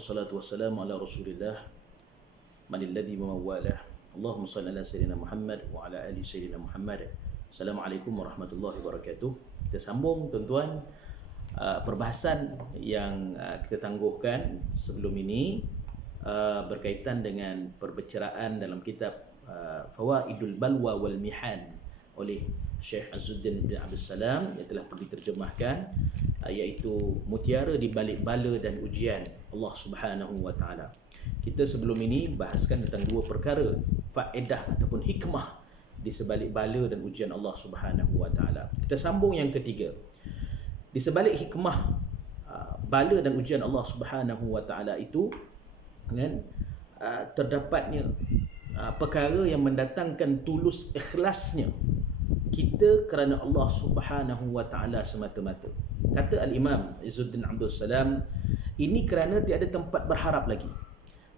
wassalatu wassalamu ala Rasulillah manil ladzi mawalah. Allahumma shalli ala sayyidina Muhammad wa ala ali sayyidina Muhammad. Assalamualaikum warahmatullahi wabarakatuh. Kita sambung tuan-tuan perbahasan yang kita tangguhkan sebelum ini berkaitan dengan perbicaraan dalam kitab Fawaidul Balwa wal Mihan oleh Syekh Azzuddin bin Abdul Salam yang telah diterjemahkan, iaitu mutiara di balik bala dan ujian Allah Subhanahu wa taala. Kita sebelum ini bahaskan tentang dua perkara, faedah ataupun hikmah di sebalik bala dan ujian Allah Subhanahu wa taala. Kita sambung yang ketiga. Di sebalik hikmah bala dan ujian Allah Subhanahu wa taala itu kan, terdapatnya perkara yang mendatangkan tulus ikhlasnya kita kerana Allah Subhanahu wa taala semata-mata. Kata Al-Imam Izzuddin Abdul Salam, ini kerana tiada tempat berharap lagi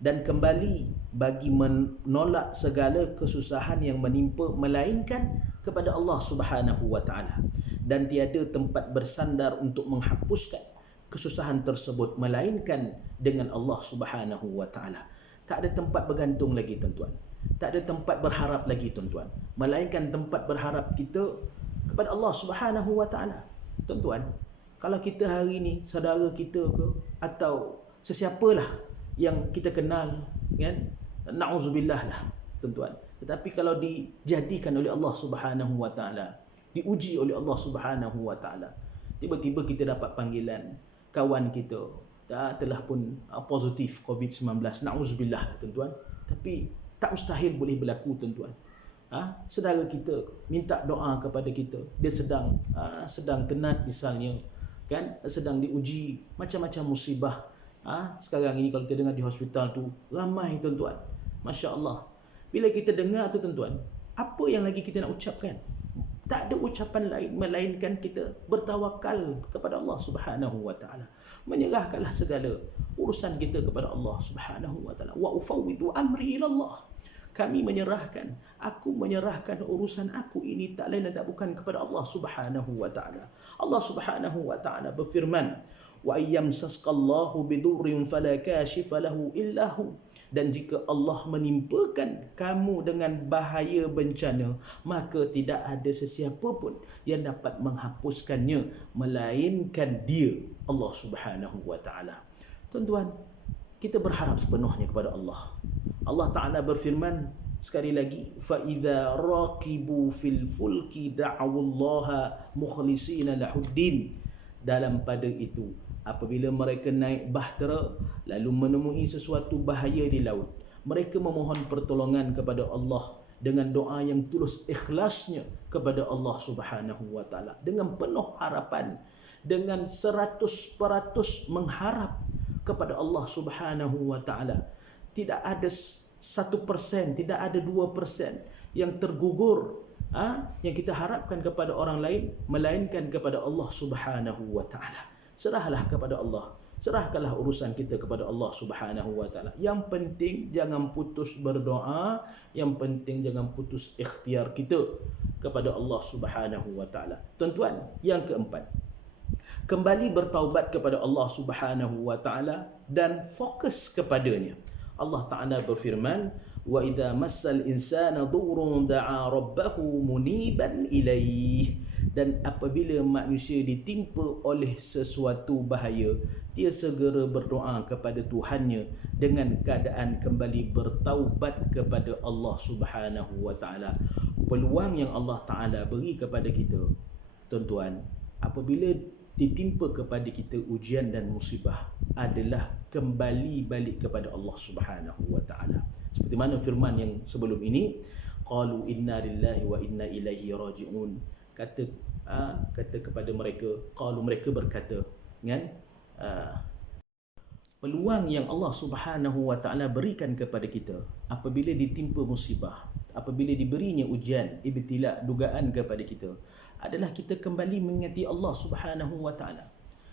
dan kembali bagi menolak segala kesusahan yang menimpa melainkan kepada Allah Subhanahu wa taala, dan tiada tempat bersandar untuk menghapuskan kesusahan tersebut melainkan dengan Allah Subhanahu wa taala. Tak ada tempat bergantung lagi tuan-tuan. Tak ada tempat berharap lagi tuan-tuan, melainkan tempat berharap kita kepada Allah Subhanahu wa taala. Tuan-tuan, kalau kita hari ni saudara kita ke atau sesiapalah yang kita kenal kan, na'udzubillah lah tuan-tuan, tetapi kalau dijadikan oleh Allah Subhanahu wa taala, diuji oleh Allah Subhanahu wa taala, tiba-tiba kita dapat panggilan kawan kita telah pun positif COVID-19, na'udzubillah tuan-tuan, tapi tak mustahil boleh berlaku tuan-tuan. Saudara kita minta doa kepada kita, dia sedang tenat misalnya kan, sedang diuji macam-macam musibah. Sekarang ini kalau kita dengar di hospital tu ramai tuan-tuan, masya-Allah. Bila kita dengar tu tuan-tuan, apa yang lagi kita nak ucapkan? Tak ada ucapan lain melainkan kita bertawakal kepada Allah Subhanahu wa taala. Menyerahkanlah segala urusan kita kepada Allah Subhanahu wa taala. Wa ufawwidu amri ila Allah. Kami menyerahkan, aku menyerahkan urusan aku ini tak lain dan tak bukan kepada Allah Subhanahu wa taala. Allah Subhanahu wa taala berfirman, wa ayyamsasqallahu bidurrin fala kashifa lahu illa hu. Dan jika Allah menimpakan kamu dengan bahaya bencana, maka tidak ada sesiapa pun yang dapat menghapuskannya melainkan Dia, Allah Subhanahu wa taala. Tuan-tuan, kita berharap sepenuhnya kepada Allah. Allah Ta'ala berfirman sekali lagi, فَإِذَا رَاقِبُوا فِي الْفُلْكِ دَعَوُوا اللَّهَ مُخْلِصِينَ لَهُ-الدِّينَ. Dalam pada itu, apabila mereka naik bahtera lalu menemui sesuatu bahaya di laut, mereka memohon pertolongan kepada Allah dengan doa yang tulus ikhlasnya kepada Allah Subhanahu wa taala, dengan penuh harapan, dengan 100% mengharap kepada Allah Subhanahu wa taala. Tidak ada 1%, tidak ada 2% yang tergugur yang kita harapkan kepada orang lain melainkan kepada Allah Subhanahu wa taala. Serahlah kepada Allah. Serahkanlah urusan kita kepada Allah Subhanahu wa taala. Yang penting jangan putus berdoa, yang penting jangan putus ikhtiar kita kepada Allah Subhanahu wa taala. Tuan-tuan, yang keempat, kembali bertaubat kepada Allah Subhanahu wa taala dan fokus kepadanya. Allah Ta'ala berfirman, wa idza massal insana dhurrun da'a rabbahu muniban ilaih. Dan apabila manusia ditimpa oleh sesuatu bahaya, dia segera berdoa kepada Tuhannya dengan keadaan kembali bertaubat kepada Allah Subhanahu wa taala. Peluang yang Allah Ta'ala beri kepada kita, tuan-tuan, apabila ditimpa kepada kita ujian dan musibah, adalah kembali balik kepada Allah Subhanahu wa taala. Seperti mana firman yang sebelum ini, qalu inna lillahi wa inna ilaihi raji'un. Kata kepada mereka, qalu, mereka berkata kan, peluang yang Allah Subhanahu wa taala berikan kepada kita apabila ditimpa musibah, apabila diberinya ujian, ibtila, dugaan kepada kita, adalah kita kembali mengingati Allah Subhanahu wa taala,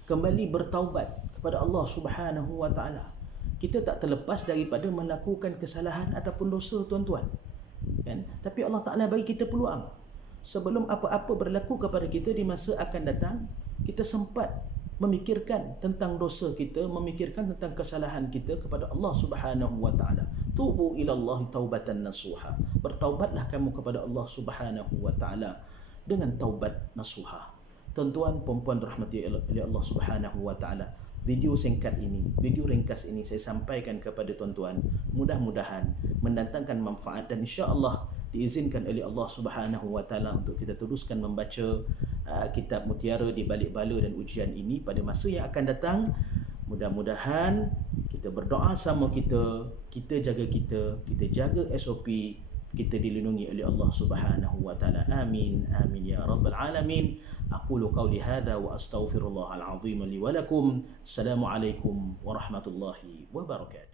kembali bertaubat kepada Allah Subhanahu wa taala. Kita tak terlepas daripada melakukan kesalahan ataupun dosa tuan-tuan, kan? Tapi Allah Taala bagi kita peluang sebelum apa-apa berlaku kepada kita di masa akan datang, kita sempat memikirkan tentang dosa kita, memikirkan tentang kesalahan kita kepada Allah Subhanahu wa taala. Tubu ila Allah taubatan nasuha. Bertaubatlah kamu kepada Allah Subhanahu wa taala dengan taubat nasuha. Tuan-tuan, puan-puan rahmati oleh Allah Subhanahu wa taala. Video singkat ini, video ringkas ini saya sampaikan kepada tuan-tuan, mudah-mudahan mendatangkan manfaat dan insya-Allah diizinkan oleh Allah Subhanahu wa taala untuk kita teruskan membaca kitab Mutiara di Balik Bala dan Ujian ini pada masa yang akan datang. Mudah-mudahan kita berdoa sama kita jaga kita jaga SOP, kita dilindungi oleh Allah Subhanahu wa taala. Amin amin ya rabbal alamin. Aqulu qawli hadha wa astaghfirullahal azim li wa lakum. Assalamualaikum warahmatullahi wabarakatuh.